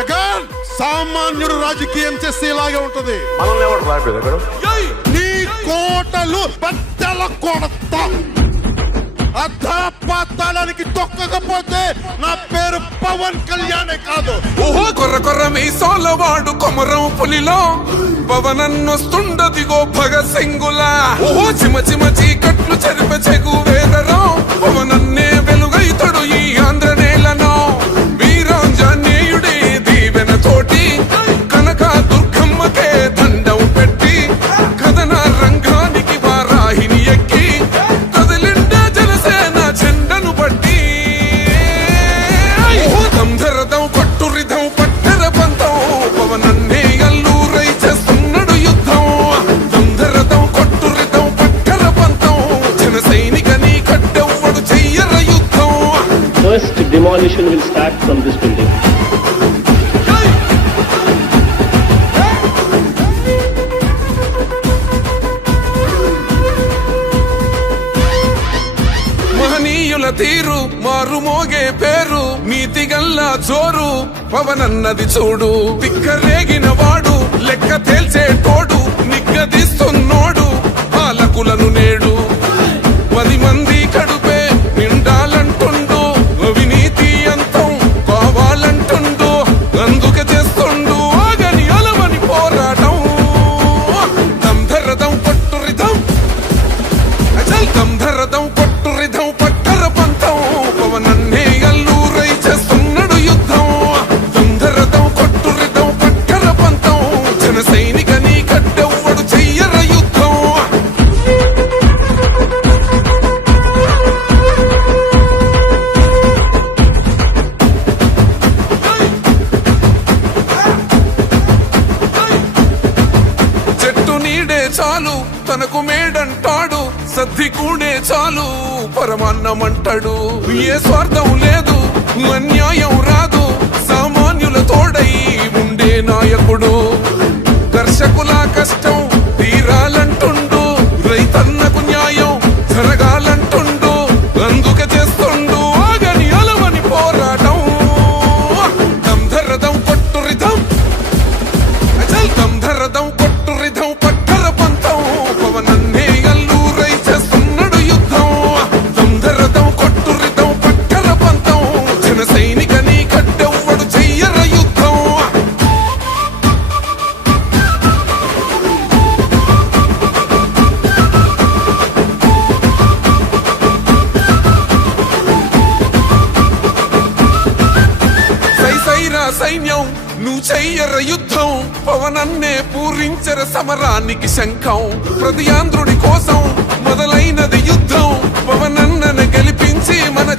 జగన్ సామాన్యుడు రాజకీయం చేస్తే ఇలాగే ఉంటది. మనల్ని ఎవరు రాలేదు నీ కోటలు బద్దల కొడతా. అధాపాతాళానికి తొక్కకపోతే నా పేరు పవన్ కళ్యాణే కాదు. ఓహో కొర్ర కొర్ర మీ సోలవాడు కొమరం పులిలో పవనన్నొస్తుండదిగో భగత్ సింగులా. ఓహో చిమ చిమ చీకట్లు చెరిప చెగు వేదరం పవనన్నే వెలుగైతడు ఈ ఆంధ్ర నేలను. వీరాంజనేయుడి దీవెన తోటి కనక దుర్గమ్మకే దండం పెట్టి కథన రంగానికి వారాహిని ఎక్కి కదిలిండే జనసేన చెండను బట్టి. దంధరదం కొట్టురిదం పట్టర పంతం పవనన్నే అల్లూరై చేస్తున్నాడు యుద్ధం. దంధరదం కొట్టురిదం పట్టర పంతం జన సైనికని కట్టెవ్వడు చెయ్యర యుద్ధం. First demolition will start from this building. మహనీయుల తీరు మారుమోగే పేరు నీతిగల్లా జోరు పవనన్నది చూడు. తిక్కరేగిన వాడు లెక్క తేల్చేటోడు నిగ్గదీస్తున్నోడు పాలకులను నేడు. 10 మంది కడుపే నిండాలంటుండు అవినీతి అంతం కావాలంటుండు. అందుకే చేస్తుండు ఆగని అలవని పోరాటం. దంధరదం కొట్టురిదం అచల్ దంధరదం కొట్టురిదం పట్టర పంతం పవనన్నే అల్లూరై చేస్తున్నాడు యుద్ధం. దంధరదం కొట్టురిదం పట్టర పంతం జన సైనికని కట్టెవ్వడు చెయ్యర యుద్ధం. చెట్టు నీడే చాలు తనకు మేడంటాడు సద్ది కూడే చాలు పరమాన్నమంటాడు. ఏ స్వార్థం లేదు అన్యాయం రాదు సామాన్యుల తోడై ఉండే నాయకుడు. కర్షకుల కష్టం తీరాలంటుండు రైతన్నకు న్యాయం జరగాలంటుండు. అందుకే చేస్తుండు ఆగని అలవని పోరాటం. దంధరదం కొట్టురిదం అచల్ దంధరదం కొట్టురిదం పట్టర పంతం పవనన్నే అల్లూరై చేస్తున్నాడు యుద్ధం. దంధరదం కొట్టురిదం పట్టర పంతం జన సైనికని కట్టెవ్వడు చెయ్యర యుద్ధం. సైసైరా సైన్యం నువ్వు చెయ్యర యుద్ధం పవనన్నే పూరించర సమరానికి శంఖం. ప్రతి ఆంధ్రుడి కోసం మొదలైనది యుద్ధం పవనన్నను గెలిపించి మన